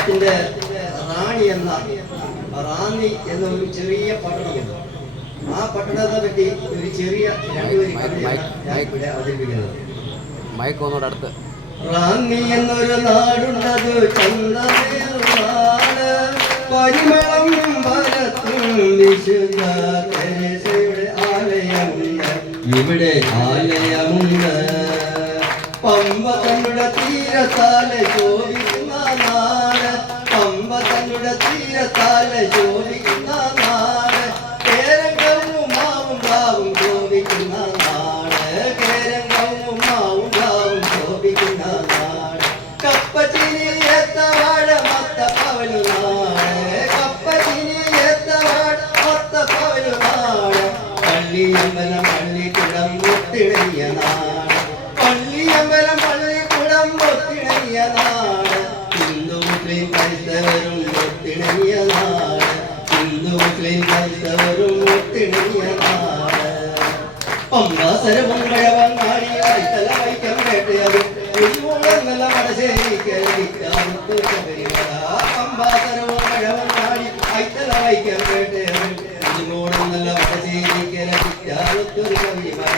കേരളത്തിന്റെ റാണി എന്ന റാന്നി എന്ന ഒരു ചെറിയ പട്ടണമുണ്ട്. ആ പട്ടണത്തെ പറ്റി ഒരു ചെറിയ രണ്ടുപേരി അവതരിപ്പിക്കുന്നത്. അടുത്ത്. റാന്നി എന്നൊരു നാടുണ്ടത് പരിമളം വിശുദ്ധ ആലയമുണ്ട്. ഇവിടെ ആലയമുണ്ട്. പമ്പ തന്നുടെ തീരത്താലെ ശോഭിക്കുന്ന നാട് പമ്പ തന്നുടെ തീരത്താലെ ജോലിക്കുന്ന നാട് കേരളവും മാവും കാവും ജോലിക്കുന്ന നാട് കേരളവും മാവും കാവും ജോലിക്കുന്ന നാട് കപ്പച്ചിനി എത്തവാഴ മത്ത പവനു നാട് കപ്പച്ചിനി എത്തവാഴ മത്ത പവനു നാട് പള്ളിയമ്പലം പള്ളിക്കുടം നാട് പള്ളിയമ്പലം നാട് മുസ്ലിം ക്രൈസ്തവരും ഒത്തിണങ്ങിയതാണ് ഹിന്ദു മുസ്ലിം ക്രൈസ്തവരും ഒത്തിണങ്ങിയതാണ് പമ്പ സരവും കഴവൻ നാണി വൈത്തല വൈക്കം കേട്ടത് കുരുമുളന്നല്ല മടശ്ശേരി പമ്പ സരവും കഴവൻ നാണി വൈത്തല വൈക്കം കേട്ടത് കുരുമുളന്നല്ല മടശ്ശേരി കിറ്റാളത്തൊരു കവിമല